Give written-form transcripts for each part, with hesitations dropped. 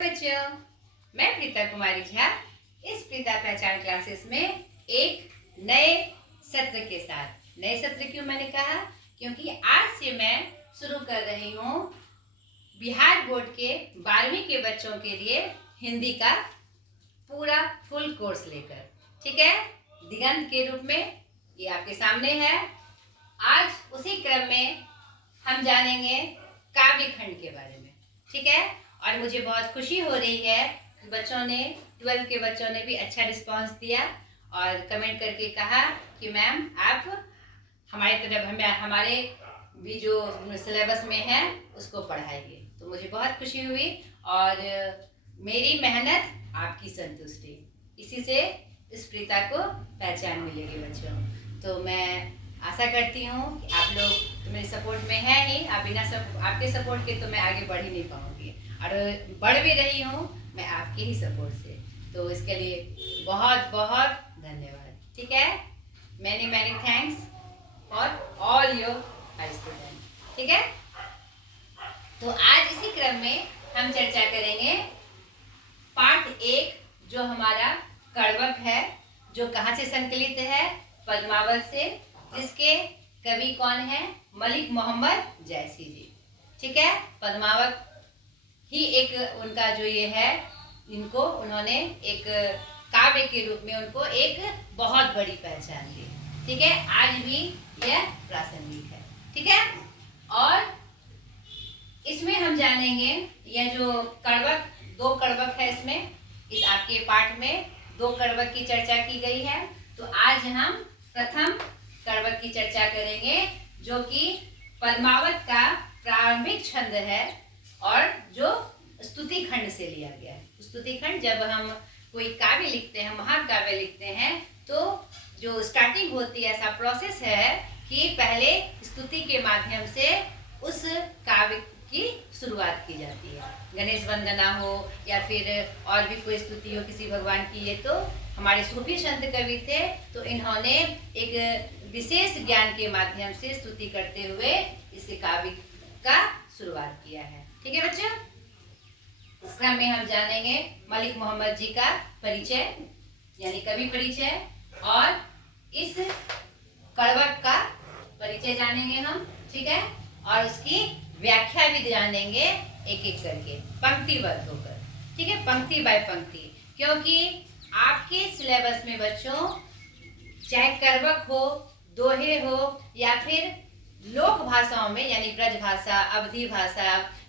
बच्चों, मैं प्रीता कुमारी झा इस प्रीता पहचान क्लासेस में एक नए सत्र के साथ। नए सत्र क्यों मैंने कहा? क्योंकि आज से मैं शुरू कर रही हूँ बिहार बोर्ड के 12वीं के बच्चों के लिए हिंदी का पूरा फुल कोर्स लेकर। ठीक है, दिगंत के रूप में ये आपके सामने है। आज उसी क्रम में हम जानेंगे काव्य खंड के बारे में। ठीक है, और मुझे बहुत खुशी हो रही है कि बच्चों ने 12 के बच्चों ने भी अच्छा रिस्पांस दिया और कमेंट करके कहा कि मैम आप हमारी तरफ हमारे भी जो सिलेबस में है उसको पढ़ाइए। तो मुझे बहुत खुशी हुई और मेरी मेहनत आपकी संतुष्टि, इसी से इस प्रीता को पहचान मिलेगी बच्चों। तो मैं आशा करती हूँ कि आप लोग तो मेरे सपोर्ट में है ही। आप बिना आपके सपोर्ट के तो मैं आगे बढ़ ही नहीं पाऊँगी, और बढ़ भी रही हूँ मैं आपके ही सपोर्ट से। तो इसके लिए बहुत बहुत धन्यवाद। ठीक है, many thanks for all your student. ठीक है, तो आज इसी क्रम में हम चर्चा करेंगे पाठ 1 जो हमारा कड़वक है, जो कहाँ से संकलित है? पद्मावत से, जिसके कवि कौन है? मलिक मोहम्मद जैसी जी। ठीक है, पद्मावत ही एक उनका जो ये है, इनको उन्होंने एक काव्य के रूप में उनको एक बहुत बड़ी पहचान दी। ठीक है, आज भी यह प्रासंगिक है। ठीक है, और इसमें हम जानेंगे यह जो कड़वक, 2 कड़वक है इसमें, इस आपके पाठ में 2 कड़वक की चर्चा की गई है। तो आज हम प्रथम कड़वक की चर्चा करेंगे जो कि पद्मावत का प्रारंभिक छंद है और जो स्तुति खंड से लिया गया है। स्तुति खंड, जब हम कोई काव्य लिखते हैं, महाकाव्य लिखते हैं, तो जो स्टार्टिंग होती है, ऐसा प्रोसेस है कि पहले स्तुति के माध्यम से उस काव्य की शुरुआत की जाती है। गणेश वंदना हो या फिर और भी कोई स्तुति हो किसी भगवान की, ये तो हमारे सूफी संत कवि थे, तो इन्होंने एक विशेष ज्ञान के माध्यम से स्तुति करते हुए इस काव्य का शुरुआत किया है। ठीक है बच्चों, इस क्रम में हम जानेंगे मलिक मोहम्मद जी का परिचय यानी कवि परिचय, और इस कड़वक का परिचय जानेंगे हम। ठीक है, और उसकी व्याख्या भी जानेंगे एक एक करके, पंक्तिबद्ध होकर। ठीक है, पंक्ति बाय पंक्ति, क्योंकि आपके सिलेबस में बच्चों चाहे कड़वक हो, दोहे हो या फिर लोक भाषाओं में यानी ब्रज भाषा, अवधी भाषा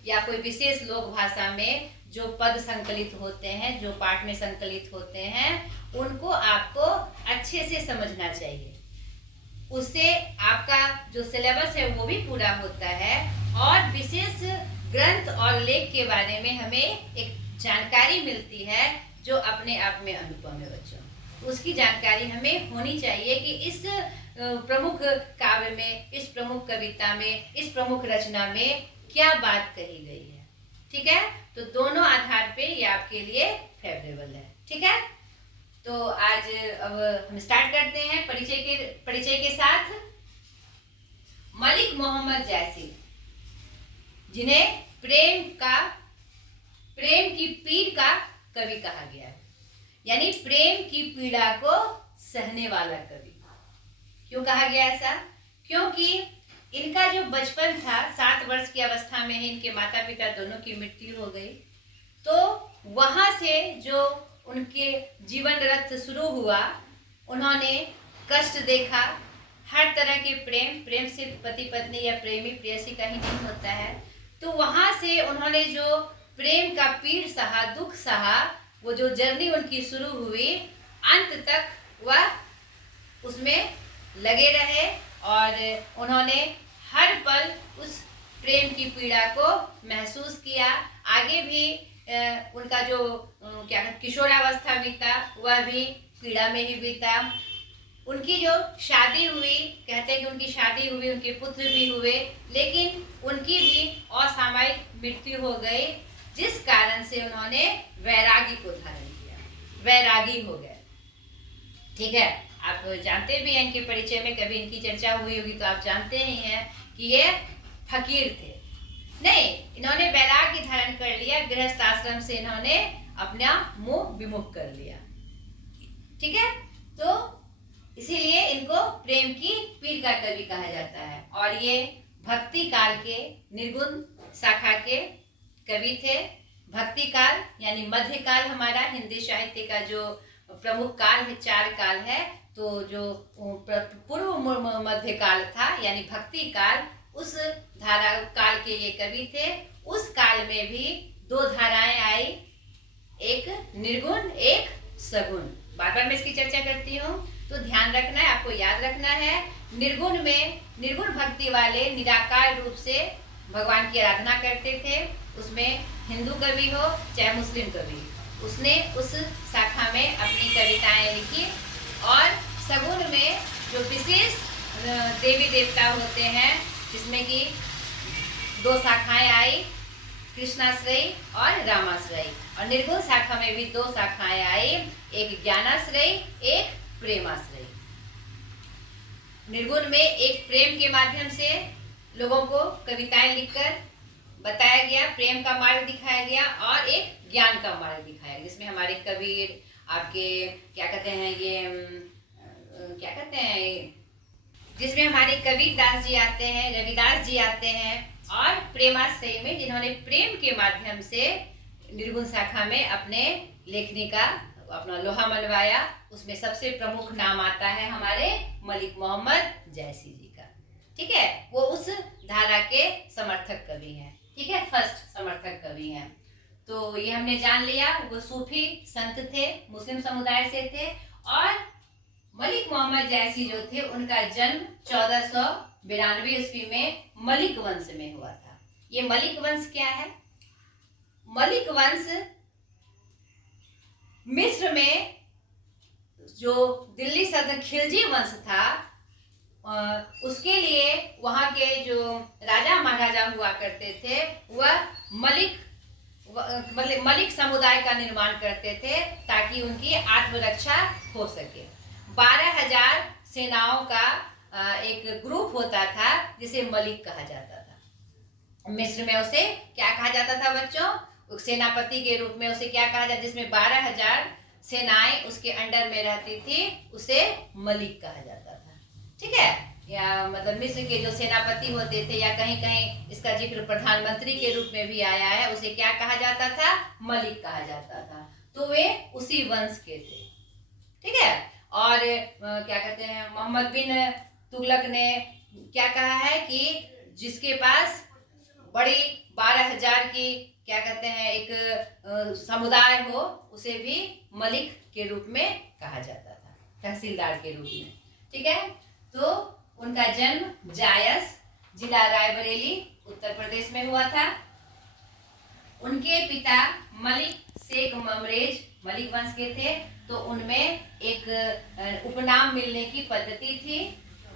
या कोई विशेष लोक भाषा में जो पद संकलित होते हैं, जो पाठ में संकलित होते हैं, उनको आपको अच्छे से समझना चाहिए। उससे आपका जो सिलेबस है वो भी पूरा होता है, और विशेष ग्रंथ और लेख के बारे में हमें एक जानकारी मिलती है जो अपने आप में अनुपम है बच्चों। उसकी जानकारी हमें होनी चाहिए कि इस प्रमुख काव्य में, इस प्रमुख कविता में, इस प्रमुख रचना में क्या बात कही गई है। ठीक है, तो दोनों आधार पे ये आपके लिए फेवरेबल है। ठीक है, तो आज अब हम स्टार्ट करते हैं परिचय के साथ। मलिक मोहम्मद जैसी, जिन्हें प्रेम की पीड़ का कवि कहा गया है, यानी प्रेम की पीड़ा को सहने वाला कवि। क्यों कहा गया ऐसा? क्योंकि इनका जो बचपन था, 7 वर्ष की अवस्था में ही इनके माता पिता दोनों की मृत्यु हो गई। तो वहां से जो उनके जीवन रथ शुरू हुआ, उन्होंने कष्ट देखा, हर तरह के प्रेम सिर्फ पति पत्नी या प्रेमी प्रेयसी का ही नहीं होता है। तो वहां से उन्होंने जो प्रेम का पीड़ सहा, दुख सहा, वो जो जर्नी उनकी शुरू हुई, अंत तक वह उसमें लगे रहे और उन्होंने हर पल उस प्रेम की पीड़ा को महसूस किया। आगे भी उनका जो किशोरावस्था बीता, वह भी पीड़ा में ही बीता। उनकी जो शादी हुई, कहते हैं कि उनकी शादी हुई, उनके पुत्र भी हुए, लेकिन उनकी भी असामयिक मृत्यु हो गई, जिस कारण से उन्होंने वैरागी को धारण किया, वैरागी हो गए। ठीक है, आप जानते भी हैं इनके परिचय में, कभी इनकी चर्चा हुई होगी तो आप जानते ही हैं कि ये फकीर थे। नहीं, इन्होंने वैराग्य धारण कर लिया, गृहस्थ आश्रम से इन्होंने अपना मुंह विमुख कर लिया। ठीक है, तो इसीलिए इनको प्रेम की पीर का कवि कहा जाता है। और ये भक्ति काल के निर्गुण शाखा के कवि थे। भक्ति काल यानी मध्य काल हमारा हिंदी साहित्य का जो प्रमुख काल है, 4 काल है। तो जो पूर्व मध्य काल था यानी भक्ति काल, उस धारा काल के ये कवि थे। उस काल में भी 2 धाराएं आई, एक निर्गुण एक सगुण। बार बार मैं इसकी चर्चा करती हूँ तो ध्यान रखना है, आपको याद रखना है। निर्गुण में निर्गुण भक्ति वाले निराकार रूप से भगवान की आराधना करते थे। उसमें हिंदू कवि हो चाहे मुस्लिम कवि, उसने उस शाखा में अपनी कविताएं लिखी। और सगुण में जो विशेष देवी देवता होते हैं, जिसमें कि 2 शाखाएं आई, कृष्णाश्रयी और रामाश्रयी। और निर्गुण शाखा में भी 2 शाखाएं आई, एक ज्ञानाश्रयी एक प्रेमाश्रयी। निर्गुण में एक प्रेम के माध्यम से लोगों को कविताएं लिखकर बताया गया, प्रेम का मार्ग दिखाया गया, और एक ज्ञान का मार्ग दिखाया गया, जिसमें हमारे कबीर, आपके क्या कहते हैं ये क्या कहते हैं, जिसमें हमारे कबीर दास जी आते हैं, रविदास जी आते हैं। और प्रेमाश्रयी में जिन्होंने प्रेम के माध्यम से निर्गुण शाखा में अपने लेखनी का अपना लोहा मनवाया, उसमें सबसे प्रमुख नाम आता है हमारे मलिक मोहम्मद जैसी जी का। ठीक है, वो उस धारा के समर्थक कवि हैं। ठीक है, फर्स्ट समर्थक कवि हैं। तो ये हमने जान लिया, वो सूफी संत थे, मुस्लिम समुदाय से थे। और मलिक मोहम्मद जैसी जो थे, उनका जन्म 1492 ईस्वी में मलिक वंश में हुआ था। ये मलिक वंश क्या है? मलिक वंश मिस्र में जो दिल्ली सल्तनत खिलजी वंश था, उसके लिए वहां के जो राजा महाराजा हुआ करते थे, वह मलिक समुदाय का निर्माण करते थे ताकि उनकी आत्मरक्षा हो सके। 12,000 सेनाओं का एक ग्रुप होता था जिसे मलिक कहा जाता था। मिस्र में उसे क्या कहा जाता था बच्चों? सेनापति के रूप में उसे क्या कहा जाता, जिसमें 12,000 सेनाएं उसके अंडर में रहती थी, उसे मलिक कहा जाता था। ठीक है, या मतलब मिस्र के जो सेनापति होते थे, या कहीं कहीं इसका जिक्र प्रधानमंत्री के रूप में भी आया है, उसे क्या कहा जाता था? मलिक कहा जाता था। तो वे उसी वंश के थे। ठीक है, और क्या कहते हैं, मोहम्मद बिन तुगलक ने क्या कहा है कि जिसके पास बड़ी 12,000 की क्या कहते हैं एक समुदाय हो, उसे भी मलिक के रूप में कहा जाता था, तहसीलदार के रूप में। ठीक है, तो उनका जन्म जायस, जिला रायबरेली, उत्तर प्रदेश में हुआ था। उनके पिता मलिक शेख ममरेज मलिक वंश के थे। तो उनमें एक उपनाम मिलने की पद्धति थी,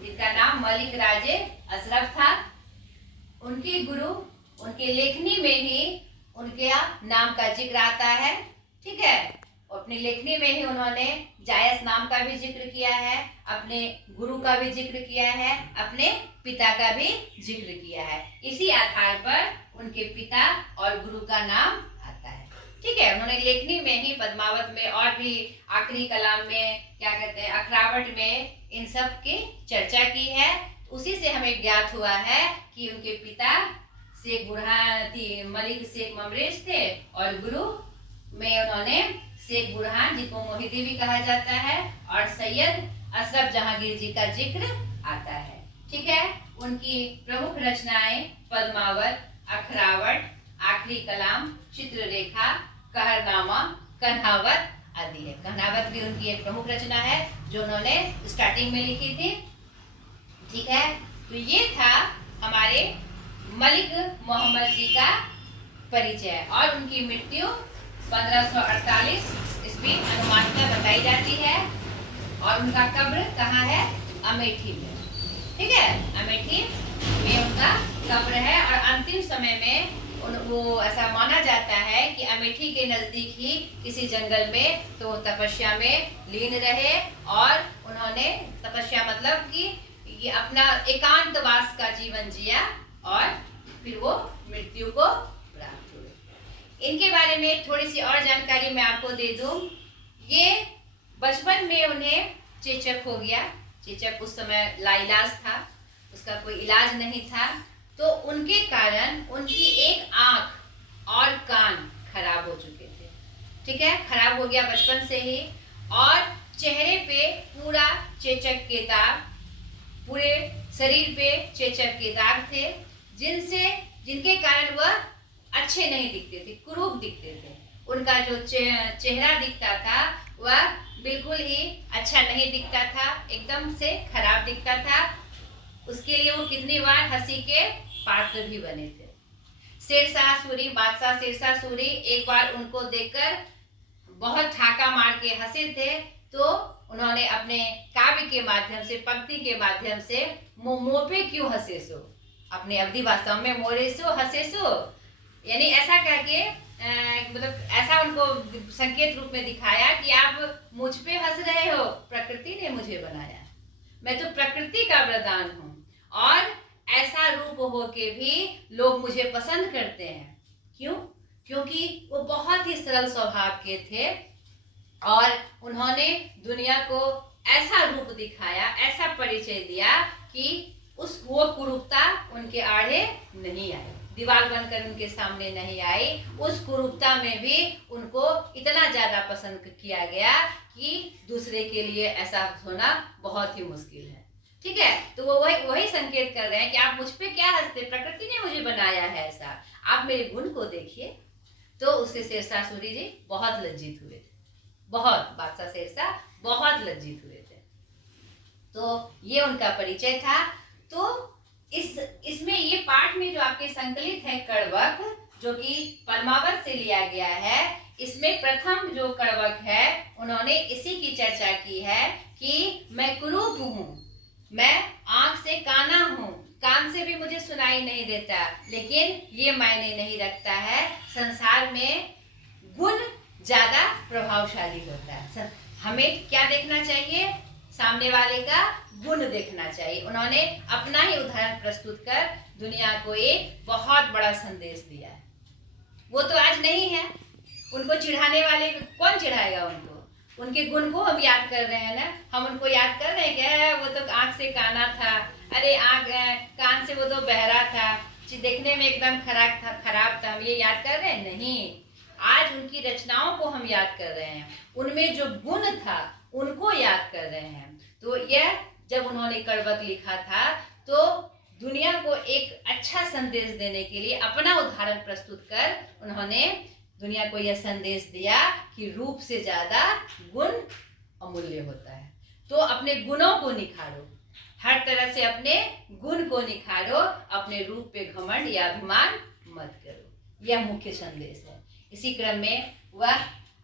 जिनका नाम मलिक राजे अशरफ था। उनके गुरु, उनके लेखनी में ही उनके नाम का जिक्र आता है। ठीक है, अपनी लेखनी में ही उन्होंने जायस नाम का भी जिक्र किया है, अपने गुरु का भी जिक्र किया है, अपने पिता का भी जिक्र किया है। इसी आधार पर उनके पिता और गुरु का नाम आता है। ठीक है, उन्होंने लेखनी में ही, पद्मावत में और भी आखिरी कलाम में, क्या कहते हैं, अखरावट में, इन सब की चर्चा की है। उसी से हमें ज्ञात हुआ है कि उनके पिता शेख बुरहान मलिक शेख ममरेज थे, और गुरु में उन्होंने शेख बुरहान, जिनको मोहिदी भी कहा जाता है, और सैयद अशरफ जहांगीर जी का जिक्र आता है। ठीक है, उनकी प्रमुख रचनाएं पद्मावत, अखरावट, आखिरी कलाम, चित्ररेखा, कहरनामा, कन्हावत आदि है। कन्हावत भी उनकी एक प्रमुख रचना है जो उन्होंने स्टार्टिंग में लिखी थी। ठीक है, तो ये था हमारे मलिक मोहम्मद जी का परिचय। और उनकी मृत्यु 1548 ईस्वी अनुमानित बताई जाती है। और उनका कब्र कहाँ है? अमेठी में। ठीक है, अमेठी में उनका कब्र है। और अंतिम समय में वो ऐसा माना जाता है कि अमेठी के नजदीक ही किसी जंगल में तो तपस्या में लीन रहे, और उन्होंने तपस्या मतलब कि ये अपना एकांतवास का जीवन जिया, और फिर वो मृत्यु को प्राप्त हुए। इनके बारे में थोड़ी सी और जानकारी मैं आपको दे दूं। ये बचपन में उन्हें चेचक हो गया। चेचक उस समय लाइलाज था, उसका कोई इलाज नहीं था, तो उनके कारण उनकी एक आंख और कान खराब हो चुके थे। ठीक है, खराब हो गया बचपन से ही, और चेहरे पे पूरा चेचक के दाग, पूरे शरीर पे चेचक के दाग थे, जिनके कारण वह अच्छे नहीं दिखते थे, कुरूप दिखते थे। उनका जो चेहरा दिखता था वह बिल्कुल ही अच्छा नहीं दिखता था, एकदम से खराब दिखता था। उसके लिए वो कितनी बार हंसी के पात्र भी बने थे। शेरशाह सूरी, बादशाह शेरशाह सूरी एक बार उनको देखकर बहुत ठाका मार के हंसे थे, तो उन्होंने अपने काव्य के माध्यम से, पंक्ति के माध्यम से मोपे क्यों हंसे सो, अपने अवधी भाषा में मोरे सो हंसे सो, यानी ऐसा करके मतलब ऐसा उनको संकेत रूप में दिखाया कि आप मुझ पे हंस रहे हो, प्रकृति ने मुझे बनाया, मैं तो प्रकृति का वरदान हूँ, और ऐसा रूप हो के भी लोग मुझे पसंद करते हैं। क्यों? क्योंकि वो बहुत ही सरल स्वभाव के थे, और उन्होंने दुनिया को ऐसा रूप दिखाया, ऐसा परिचय दिया कि वो कुरूपता उनके आड़े नहीं आई, दीवार बनकर उनके सामने नहीं आई। उस कुरूपता में भी उनको इतना ज्यादा पसंद किया गया कि दूसरे के लिए ऐसा होना बहुत ही मुश्किल है। ठीक है, तो वो वही संकेत कर रहे हैं कि आप मुझ पे क्या हंसते, प्रकृति ने मुझे बनाया है ऐसा, आप मेरे गुण को देखिए। तो उससे शेरशाह सूरी जी बहुत लज्जित हुए थे, बहुत, बादशाह शेरशाह बहुत लज्जित हुए थे। तो ये उनका परिचय था। तो इसमें ये पाठ में जो आपके संकलित है कड़वक, जो कि पद्मावत से लिया गया है, इसमें प्रथम जो कड़वक है उन्होंने इसी की चर्चा की है कि मैं कुरूप हूँ, मैं आंख से काना हूँ, कान से भी मुझे सुनाई नहीं देता, लेकिन ये मायने नहीं रखता है। संसार में गुण ज्यादा प्रभावशाली होता है। हमें क्या देखना चाहिए? सामने वाले का गुण देखना चाहिए। उन्होंने अपना ही उदाहरण प्रस्तुत कर दुनिया को एक बहुत बड़ा संदेश दिया है। वो तो आज नहीं है, उनको चिढ़ाने वाले कौन चिढ़ाएगा उनको? उनके गुण को हम याद कर रहे हैं ना, हम उनको याद कर रहे हैं क्या? वो तो आंख से काना था, अरे आंख कान से वो तो बहरा था, देखने में एकदम खराब था, हम ये याद कर रहे हैं? नहीं, आज उनकी रचनाओं को हम याद कर रहे हैं, उनमें जो गुण था उनको याद कर रहे हैं। तो यह जब उन्होंने कड़वक लिखा था तो दुनिया को एक अच्छा संदेश देने के लिए अपना उदाहरण प्रस्तुत कर उन्होंने दुनिया को यह संदेश दिया कि रूप से ज्यादा गुण अमूल्य होता है। तो अपने गुणों को निखारो, हर तरह से अपने गुण को निखारो, अपने रूप पे घमंड या अभिमान मत करो। यह मुख्य संदेश है। इसी क्रम में वह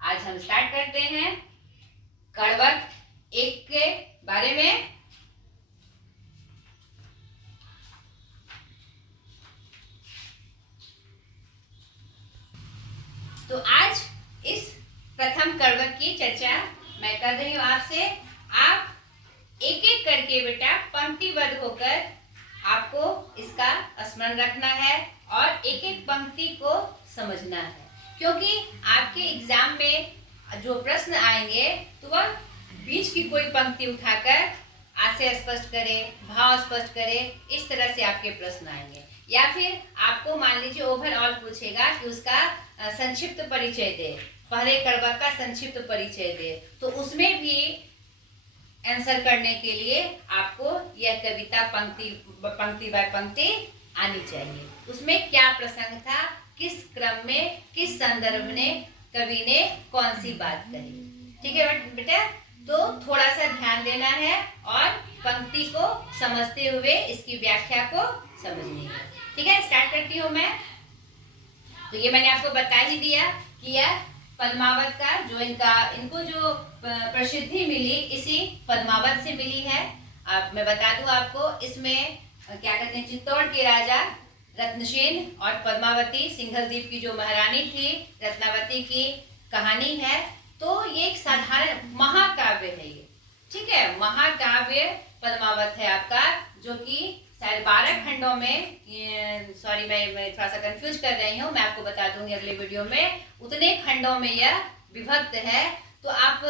आज हम स्टार्ट करते हैं कड़वक एक के बारे में। तो आज इस प्रथम कड़वक की चर्चा मैं कर रही हूँ आपसे। आप एक एक करके बेटा पंक्तिबद्ध होकर आपको इसका स्मरण रखना है और एक एक पंक्ति को समझना है, क्योंकि आपके एग्जाम में जो प्रश्न आएंगे तो वह बीच की कोई पंक्ति उठाकर आशय स्पष्ट करे, भाव स्पष्ट करे, इस तरह से आपके प्रश्न आएंगे। या फिर आपको मान लीजिए ओवरऑल पूछेगा कि उसका संक्षिप्त परिचय दे, पहले कड़वक का संक्षिप्त परिचय दे, तो उसमें भी आंसर करने के लिए आपको यह कविता पंक्ति बाय पंक्ति आनी चाहिए। उसमें क्या प्रसंग था, किस क्रम में, किस संदर्भ में कवि ने कौन सी बात कही। ठीक है बेटा, तो थोड़ा सा ध्यान देना है और पंक्ति को समझते हुए इसकी व्याख्या को समझनी है। ठीक है, स्टार्ट करती हूँ मैं। तो ये मैंने आपको बता ही दिया कि यह पद्मावत का जो इनको जो प्रसिद्धि मिली इसी पद्मावत से मिली है। अब मैं बता दूं आपको, इसमें क्या कहते हैं, चित्तौड़ के राजा रत्नसेन और पद्मावती, सिंघलदीप की जो महारानी थी रत्नावती की कहानी है। तो ये एक साधारण महाकाव्य है ये। ठीक है, महाकाव्य पद्मावत है आपका, जो कि शायद 12 खंडों में, सॉरी मैं थोड़ा सा कंफ्यूज कर रही हूँ, मैं आपको बता दूंगी अगले वीडियो में, उतने खंडों में यह विभक्त है। तो आप,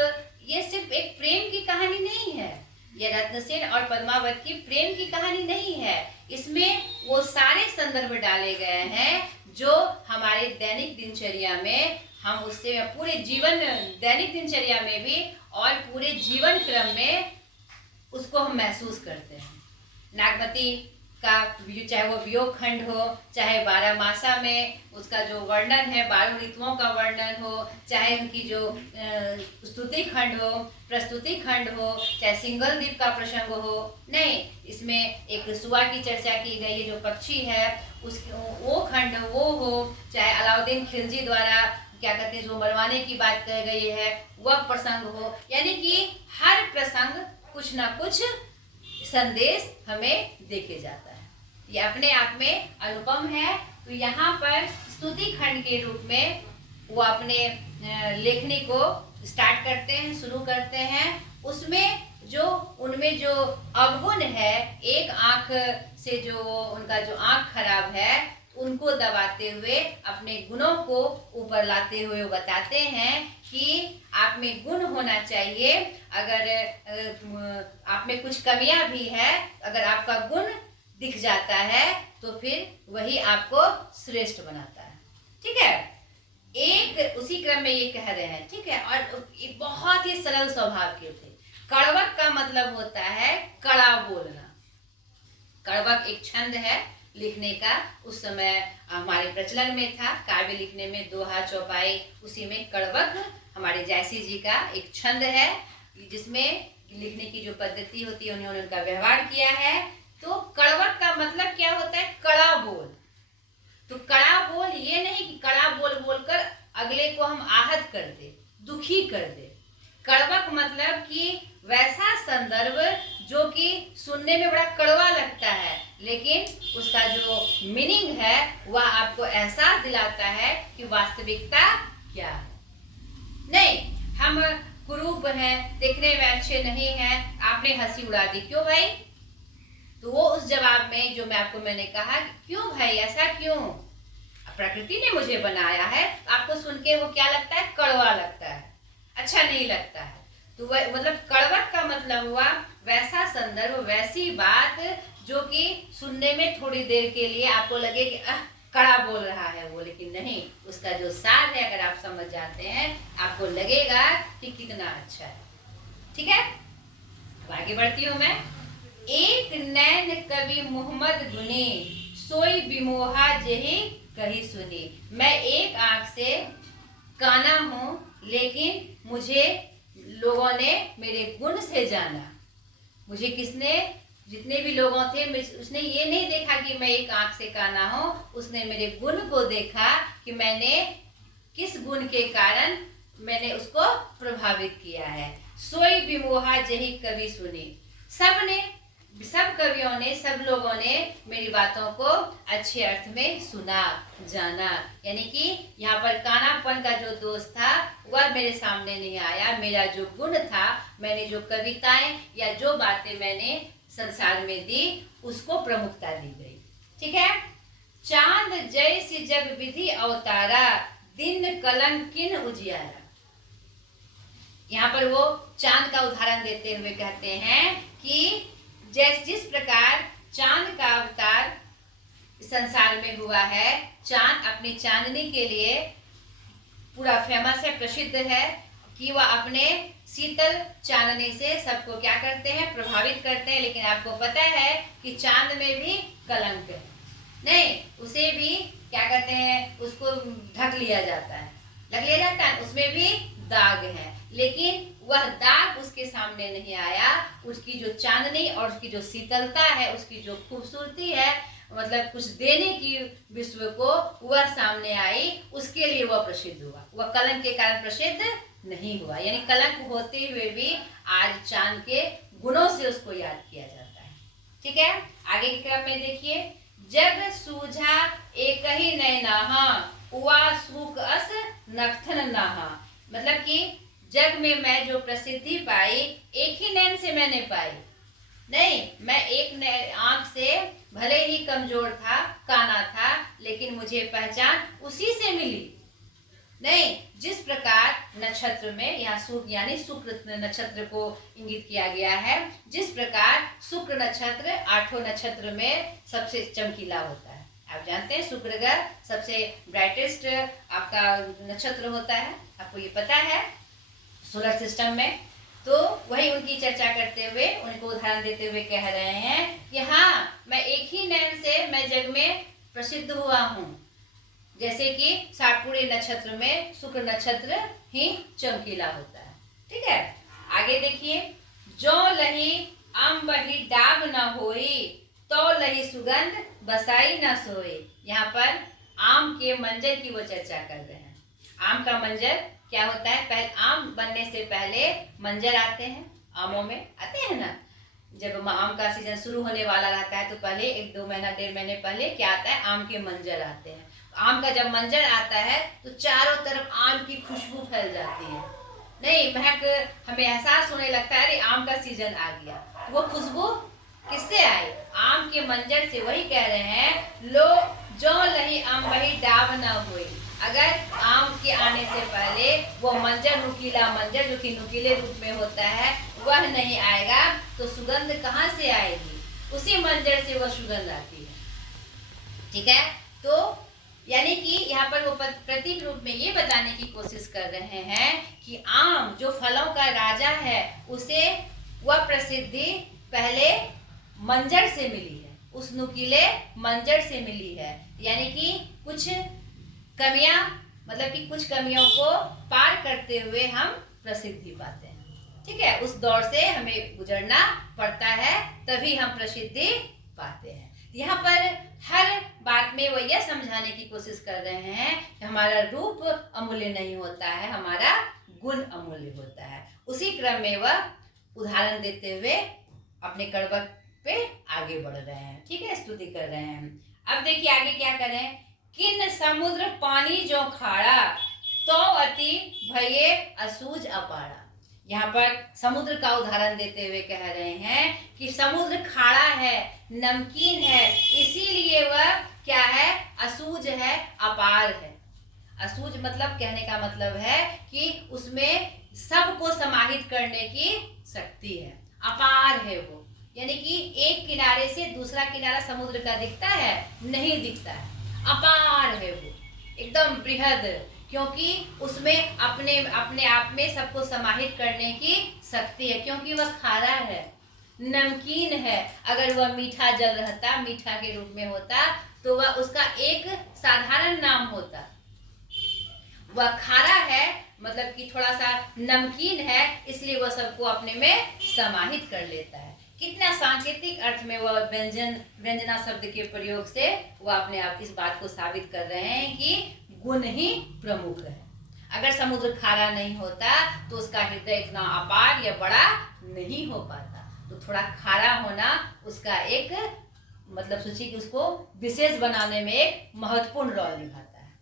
ये सिर्फ एक प्रेम की कहानी नहीं है, यह रत्नसेन और पद्मावत की प्रेम की कहानी नहीं है, इसमें वो सारे संदर्भ डाले गए हैं जो हमारे दैनिक दिनचर्या में हम उससे पूरे जीवन, दैनिक दिनचर्या में भी और पूरे जीवन क्रम में उसको हम महसूस करते हैं। नागमती का चाहे वो वियोग खंड हो, चाहे 12 मासा में उसका जो वर्णन है, 12 ऋतुओं का वर्णन हो, चाहे उनकी जो स्तुति खंड हो, प्रस्तुति खंड हो, चाहे सिंगल द्वीप का प्रसंग हो, नहीं, इसमें एक सुआ की चर्चा की गई है जो पक्षी है, उस वो खंड वो हो, चाहे अलाउद्दीन खिलजी द्वारा क्या कहते हैं जो मरवाने की बात कही गई है वह प्रसंग हो, यानी कि हर प्रसंग कुछ ना कुछ संदेश हमें देके जाता है। ये अपने आप में अनुपम है। तो यहाँ पर स्तुति खंड के रूप में वो अपने लेखनी को स्टार्ट करते हैं, शुरू करते हैं। उसमें जो उनमें जो अवगुण है, एक आंख से जो उनका जो आंख खराब है उनको दबाते हुए अपने गुणों को ऊपर लाते हुए बताते हैं कि आप में गुण होना चाहिए। अगर आप में कुछ कमियां भी है, अगर आपका गुण दिख जाता है तो फिर वही आपको श्रेष्ठ बनाता है। ठीक है, एक उसी क्रम में ये कह रहे हैं। ठीक है, और एक बहुत ही सरल स्वभाव के थे। कड़वक का मतलब होता है कड़ा बोलना। कड़वक एक छंद है लिखने का, उस समय हमारे प्रचलन में था। काव्य लिखने में दोहा चौपाई, उसी में कड़वक हमारे जयसी जी का एक छंद है जिसमें लिखने की जो पद्धति होती है उन्होंने उनका व्यवहार किया है। तो कड़वक का मतलब क्या होता है? कड़ा बोल। तो कड़ा बोल ये नहीं कि कड़ा बोल बोलकर अगले को हम आहत कर दे, दुखी कर दे। कड़वक मतलब कि वैसा संदर्भ जो कि सुनने में बड़ा कड़वा लगता है, लेकिन उसका जो मीनिंग है वह आपको एहसास दिलाता है कि वास्तविकता क्या है। नहीं, हम कुरूप हैं, देखने में अच्छे नहीं हैं, आपने हंसी उड़ा दी, क्यों भाई? तो वो उस जवाब में जो मैंने कहा कि क्यों भाई, ऐसा क्यों? प्रकृति ने मुझे बनाया है, आपको सुन के वो क्या लगता है? कड़वा लगता है, अच्छा नहीं लगता है। तो वह मतलब कड़वक का मतलब हुआ वैसा संदर्भ, वैसी बात जो कि सुनने में थोड़ी देर के लिए आपको लगे कि कड़ा बोल रहा है वो, लेकिन नहीं, उसका जो सार है अगर आप समझ जाते हैं आपको लगेगा कि कितना अच्छा है। ठीक है, अब आगे बढ़ती हूँ मैं। एक नैन कवि मोहम्मद गुनी, सोई बिमोहा जेही कही सुनी। मैं एक आंख से काना हूँ, लेकिन मुझे लोगों ने मेरे गुण से जाना। मुझे किसने, जितने भी लोगों थे, उसने ये नहीं देखा कि मैं एक आंख से काना हूँ, उसने मेरे गुण को देखा कि मैंने किस गुण के कारण मैंने उसको प्रभावित किया है। सोई बिमोहा जही कवि सुनी। सब कवियों ने, सब लोगों ने मेरी बातों को अच्छे अर्थ में सुना, जाना। यानी कि यहाँ पर कानापन का जो दोष था वह मेरे सामने नहीं आया। मेरा जो गुण था, मैंने जो कविताएं या जो बातें मैंने संसार में दी, उसको प्रमुखता दी गई। ठीक है, चांद जैसी जग विधि अवतारा, दिन कलंकिन उजियारा। यहाँ पर वो चांद का उदाहरण देते हुए कहते हैं कि जिस प्रकार चांद का अवतार संसार में हुआ है, चांद अपनी चांदनी के लिए पूरा फेमस है, प्रसिद्ध है कि वह अपने शीतल चांदनी से सबको क्या करते हैं? प्रभावित करते हैं। लेकिन आपको पता है कि चांद में भी कलंक है, नहीं, उसे भी क्या करते हैं? उसको ढक लिया जाता है, ढक लिया जाता है, उसमें भी दाग है, लेकिन वह दाग उसके सामने नहीं आया। उसकी जो चांदनी और उसकी जो शीतलता है, उसकी जो खूबसूरती है, मतलब कुछ देने की विश्व को, वह सामने आई, उसके लिए वह प्रसिद्ध हुआ। वह कलंक के कारण प्रसिद्ध नहीं हुआ। यानी कलंक होते हुए भी आज चांद के गुणों से उसको याद किया जाता है। ठीक है, आगे के क्रम में देखिए। जग सूझा एक ही नैना, उआ सूख अस नखथन नहा। मतलब कि जग में मैं जो प्रसिद्धि पाई, एक ही नैन से मैंने पाई। नहीं, मैं एक आंख से भले ही कमजोर था, काना था, लेकिन मुझे पहचान उसी से मिली। नहीं, जिस प्रकार नक्षत्र में यहाँ शुक्र यानी शुक्र नक्षत्र को इंगित किया गया है, जिस प्रकार शुक्र नक्षत्र 8 नक्षत्र में सबसे चमकीला होता है। आप जानते हैं शुक्र ग्रह सबसे ब्राइटेस्ट आपका नक्षत्र होता है, आपको ये पता है सोलर सिस्टम में। तो वही उनकी चर्चा करते हुए, उनको उदाहरण देते हुए कह रहे हैं कि हाँ, मैं एक ही नयन से मैं जग में प्रसिद्ध हुआ हूँ। जैसे कि सातपुड़े नक्षत्र में शुक्र नक्षत्र ही चमकीला होता है। ठीक है, आगे देखिए, जो लही अम्बही डाब न होई, तो लही सुगंध बसाई न सोई। यहाँ पर आम के मंजर की वो चर्चा कर रहे हैं। आम का मंजर क्या होता है? पहले आम बनने से पहले मंजर आते हैं, आमों में आते हैं ना। जब आम का सीजन शुरू होने वाला रहता है तो पहले 1-2 महीना 1.5 महीने पहले क्या आता है? आम के मंजर आते हैं। आम का जब मंजर आता है तो चारों तरफ आम की खुशबू फैल जाती है। नहीं, महक हमें एहसास होने लगता है अरे आम का सीजन आ गया। तो वो खुशबू किससे आई? आम के मंजर से। वही कह रहे हैं, लो जो लही आम वही डाब न हुई। अगर आम के आने से पहले वो मंजर, नुकीला मंजर जो कि नुकीले रूप में होता है, वह नहीं आएगा तो सुगंध कहाँ से आएगी? उसी मंजर से वह सुगंध आती है। ठीक है, तो यानी कि यहाँ पर वो प्रतीक रूप में ये बताने की कोशिश कर रहे हैं कि आम जो फलों का राजा है, उसे वह प्रसिद्धि पहले मंजर से मिली है, उस नुकीले मंजर से मिली है। यानी कि कुछ कमियां, मतलब कि कुछ कमियों को पार करते हुए हम प्रसिद्धि पाते हैं। ठीक है, उस दौर से हमें गुजरना पड़ता है, तभी हम प्रसिद्धि पाते हैं। यहाँ पर हर बात में वो यह समझाने की कोशिश कर रहे हैं कि हमारा रूप अमूल्य नहीं होता है, हमारा गुण अमूल्य होता है। उसी क्रम में वह उदाहरण देते हुए अपने कर्तव्य पे आगे बढ़ रहे हैं। ठीक है, स्तुति कर रहे हैं। अब देखिए आगे क्या करें, किन समुद्र पानी जो खाड़ा, तो अति भये असूझ अपाड़ा। यहाँ पर समुद्र का उदाहरण देते हुए कह रहे हैं कि समुद्र खाड़ा है, नमकीन है, इसीलिए वह क्या है? असूझ है, अपार है। असूझ मतलब, कहने का मतलब है कि उसमें सबको समाहित करने की शक्ति है, अपार है वो। यानी कि एक किनारे से दूसरा किनारा समुद्र का दिखता है? नहीं दिखता है, अपार है वो, एकदम बृहद, क्योंकि उसमें अपने आप में सबको समाहित करने की शक्ति है, क्योंकि वह खारा है, नमकीन है। अगर वह मीठा जल रहता, मीठा के रूप में होता, तो वह उसका एक साधारण नाम होता। वह खारा है, मतलब कि थोड़ा सा नमकीन है, इसलिए वह सबको अपने में समाहित कर लेता है। कितना सांकेतिक अर्थ में वह व्यंजना शब्द के प्रयोग से वह अपने आप इस बात को साबित कर रहे हैं कि गुण ही प्रमुख है। अगर समुद्र खारा नहीं होता तो उसका हृदय इतना अपार या बड़ा नहीं हो पाता। तो थोड़ा खारा होना उसका एक मतलब सोचिए कि उसको विशेष बनाने में एक महत्वपूर्ण रोल निभाता है।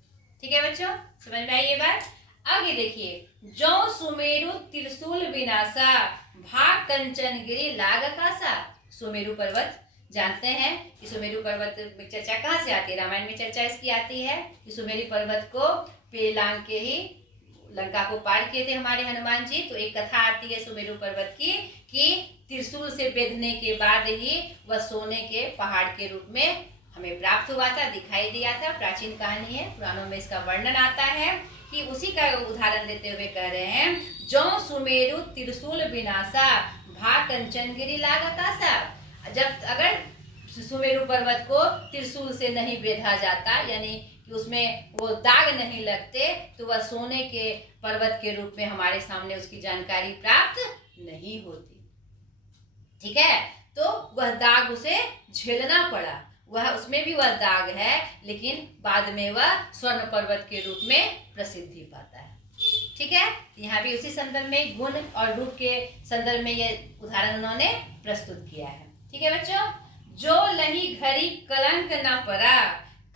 ठीक है बच्चों, समझ में आई ये बात? आगे देखिए, जो सुमेरु त्रिशूल विनाशा, भाग कंचन गिरी लाग आकाशा। सुमेरु पर्वत जानते हैं कि सुमेरु पर्वत में चर्चा कहाँ से आती है? रामायण में चर्चा इसकी आती है कि सुमेरु पर्वत को पेड़ लांग के ही लंका को पार किए थे हमारे हनुमान जी। तो एक कथा आती है सुमेरु पर्वत की कि त्रिशूल से बेधने के बाद ही वह सोने के पहाड़ के रूप में हमें प्राप्त हुआ था, दिखाई दिया था। प्राचीन कहानी है, पुराणों में इसका वर्णन आता है कि उसी का उदाहरण देते हुए कह रहे हैं, जो सुमेरु त्रिशूल विनाशा, भा कंचन गिरी लाग आकाशा। जब अगर सुमेरु पर्वत को त्रिशूल से नहीं बेधा जाता, यानी कि उसमें वो दाग नहीं लगते, तो वह सोने के पर्वत के रूप में हमारे सामने उसकी जानकारी प्राप्त नहीं होती। ठीक है, तो वह दाग उसे झेलना पड़ा। वह उसमें भी वह दाग है, लेकिन बाद में वह स्वर्ण पर्वत के रूप में प्रसिद्धि पाता है। ठीक है, यहाँ भी उसी संदर्भ में गुण और रूप के संदर्भ में ये उदाहरण उन्होंने प्रस्तुत किया है। ठीक है बच्चों, जो लही घड़ी कलंक न पड़ा,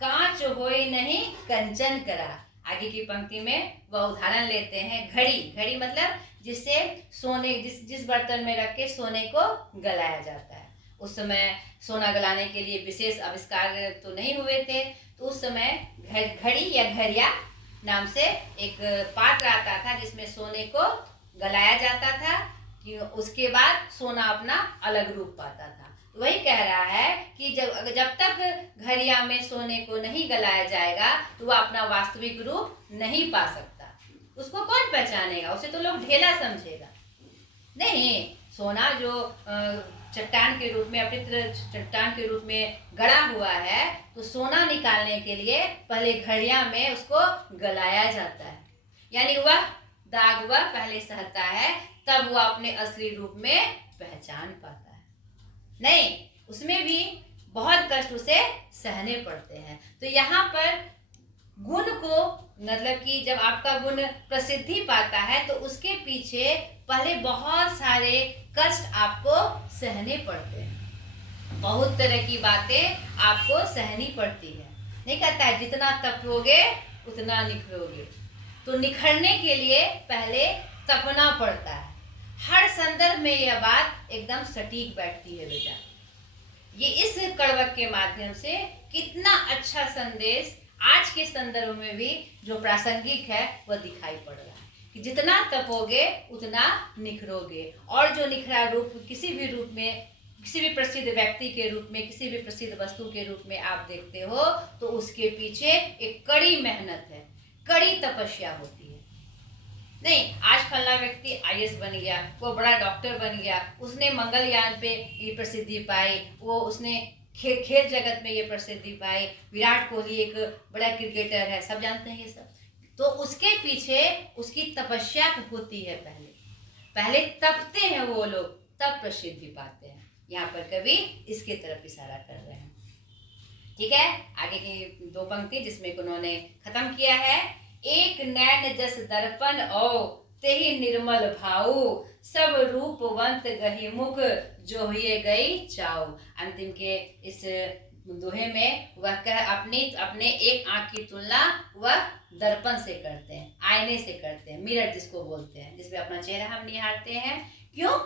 कांच होई नहीं कंचन करा। आगे की पंक्ति में वह उदाहरण लेते हैं घड़ी। घड़ी मतलब जिससे सोने जिस बर्तन में रख के सोने को गलाया जाता है। उस समय सोना गलाने के लिए विशेष आविष्कार तो नहीं हुए थे। तो उस समय घड़ी या घड़िया नाम से एक पात्र आता था जिसमें सोने को गलाया जाता था कि उसके बाद सोना अपना अलग रूप पाता था। वही कह रहा है कि जब तक घड़िया में सोने को नहीं गलाया जाएगा तो वह अपना वास्तविक रूप नहीं पा सकता। उसको कौन पहचानेगा? उसे तो लोग ढेला समझेगा। नहीं, सोना जो चट्टान के रूप में अपवित्र चट्टान के रूप में गड़ा हुआ है, तो सोना निकालने के लिए पहले घड़िया में उसको गलाया जाता है, यानी वह दाग वह पहले सहता है, तब वह अपने असली रूप में पहचान पाता है। नहीं, उसमें भी बहुत कष्ट उसे सहने पड़ते हैं। तो यहाँ पर गुण को, मतलब कि जब आपका गुण प्रसिद्धि पाता है तो उसके पीछे पहले बहुत सारे कष्ट आपको सहने पड़ते हैं, बहुत तरह की बातें आपको सहनी पड़ती है। नहीं कहता है जितना तपोगे उतना निखरोगे, तो निखरने के लिए पहले तपना पड़ता है। हर संदर्भ में यह बात एकदम सटीक बैठती है बेटा। ये इस कड़वक के माध्यम से कितना अच्छा संदेश आज के संदर्भ में भी जो प्रासंगिक है वह दिखाई पड़ रहा है कि जितना तपोगे उतना निखरोगे। और जो निखरा रूप किसी भी रूप में, किसी भी प्रसिद्ध व्यक्ति के रूप में, किसी भी प्रसिद्ध वस्तु के रूप में आप देखते हो तो उसके पीछे एक कड़ी मेहनत है, कड़ी तपस्या होती है। नहीं, आज फला व्यक्ति IAS बन गया, वो बड़ा डॉक्टर बन गया, उसने मंगलयान पे ये प्रसिद्धि पाई, वो उसने खेल जगत में ये प्रसिद्धि पाई, विराट कोहली एक बड़ा क्रिकेटर है, सब जानते हैं ये सब। तो उसके पीछे उसकी तपस्या होती है, पहले तपते हैं वो लोग, तब प्रसिद्धि पाते हैं। यहाँ पर कवि इसके तरफ इशारा कर रहे हैं। ठीक है, आगे की दो पंक्ति जिसमें उन्होंने खत्म किया है, एक नैन जस दर्पण ओ तेहि निर्मल भाऊ, सब रूपवंत गही मुख जो हुए गई चाऊ। अंतिम के इस दोहे में वह अपने एक आंख की तुलना वह दर्पण से करते हैं, आईने से करते हैं, मिरर जिसको बोलते हैं, जिसमें अपना चेहरा हम निहारते हैं। क्यों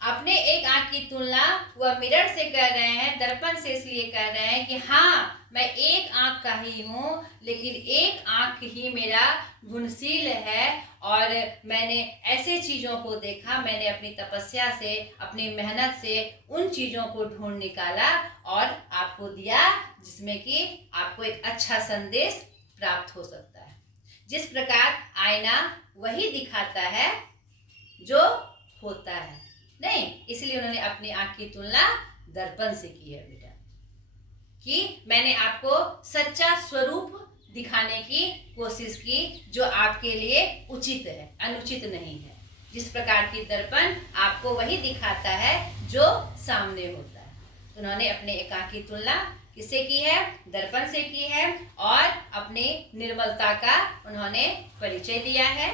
अपने एक आंख की तुलना वह मिरर से कर रहे हैं, दर्पण से इसलिए कर रहे हैं कि हाँ, मैं एक आंख का ही हूँ, लेकिन एक आंख ही मेरा गुणशील है और मैंने ऐसे चीज़ों को देखा, मैंने अपनी तपस्या से, अपनी मेहनत से उन चीज़ों को ढूंढ निकाला और आपको दिया, जिसमें कि आपको एक अच्छा संदेश प्राप्त हो सकता है। जिस प्रकार आईना वही दिखाता है जो होता है। नहीं, इसलिए उन्होंने अपनी आंख की तुलना दर्पण से की है बेटा, कि मैंने आपको सच्चा स्वरूप दिखाने की कोशिश की जो आपके लिए उचित है, अनुचित नहीं है। जिस प्रकार की दर्पण आपको वही दिखाता है जो सामने होता है। उन्होंने अपने एक आंख की तुलना किससे की है? दर्पण से की है, और अपनी निर्मलता का उन्होंने परिचय दिया है।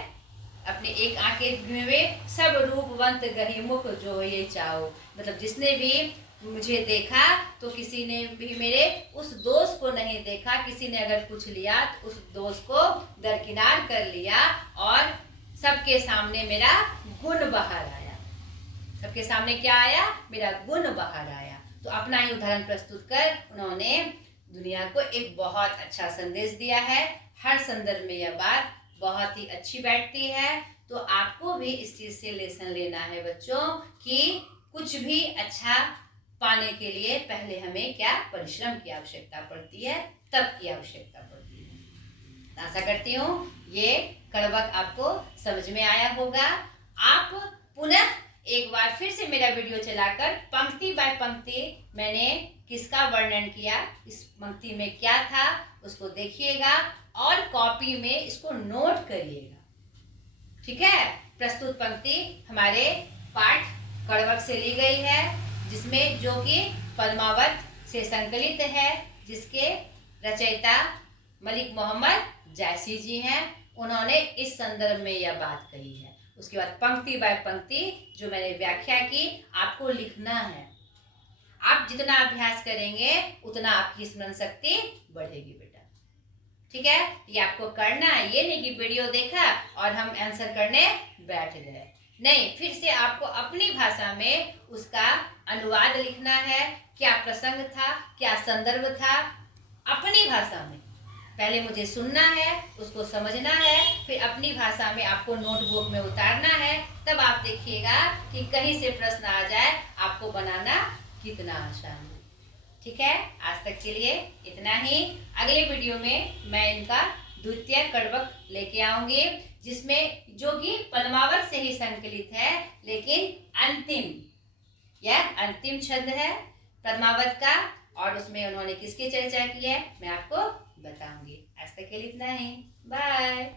अपने एक आंख में सब रूपवंत गही मुख जो ये चाहो, मतलब जिसने भी मुझे देखा तो किसी ने भी मेरे उस दोष को नहीं देखा, किसी ने अगर पूछ लिया तो उस दोष को दरकिनार कर लिया और सबके सामने मेरा गुण बाहर आया। सबके सामने क्या आया? मेरा गुण बाहर आया। तो अपना ही उदाहरण प्रस्तुत कर उन्होंने दुनिया को एक बहुत अच्छा संदेश दिया है। हर संदर्भ में यह बात बहुत ही अच्छी बैठती है। तो आपको भी इस चीज से लेसन लेना है बच्चों कि कुछ भी अच्छा पाने के लिए पहले हमें क्या परिश्रम की आवश्यकता पड़ती है, तप की आवश्यकता पड़ती है। आशा करती हूँ ये कड़वक आपको समझ में आया होगा। आप पुनः एक बार फिर से मेरा वीडियो चलाकर पंक्ति बाय पंक्ति मैंने किसका वर्णन किया, इस पंक्ति में क्या था, उसको देखिएगा और कॉपी में इसको नोट करिएगा। ठीक है। प्रस्तुत पंक्ति हमारे पाठ कड़वक से ली गई है, जिसमें जो कि पद्मावत से संकलित है, जिसके रचयिता मलिक मोहम्मद जायसी जी हैं। उन्होंने इस संदर्भ में यह बात कही है। उसके बाद पंक्ति बाय पंक्ति जो मैंने व्याख्या की, आपको लिखना है। आप जितना अभ्यास करेंगे उतना आपकी स्मरण शक्ति बढ़ेगी बेटा। ठीक है, ये आपको करना है। ये नहीं कि वीडियो देखा और हम आंसर करने बैठ गए। नहीं, फिर से आपको अपनी भाषा में उसका अनुवाद लिखना है। क्या प्रसंग था, क्या संदर्भ था, अपनी भाषा में। पहले मुझे सुनना है, उसको समझना है, फिर अपनी भाषा में आपको नोटबुक में उतारना है। तब आप देखिएगा कि कहीं से प्रश्न आ जाए, आपको बनाना कितना आसान है। ठीक है, आज तक के लिए इतना ही। अगले वीडियो में मैं इनका द्वितीय कर्वक लेके आऊंगी, जिसमें जो कि पद्मावत से ही संकलित है, लेकिन अंतिम छंद है पद्मावत का, और उसमें उन्होंने किसकी चर्चा की है मैं आपको बताऊंगी। आज तक के लिए इतना ही। बाय।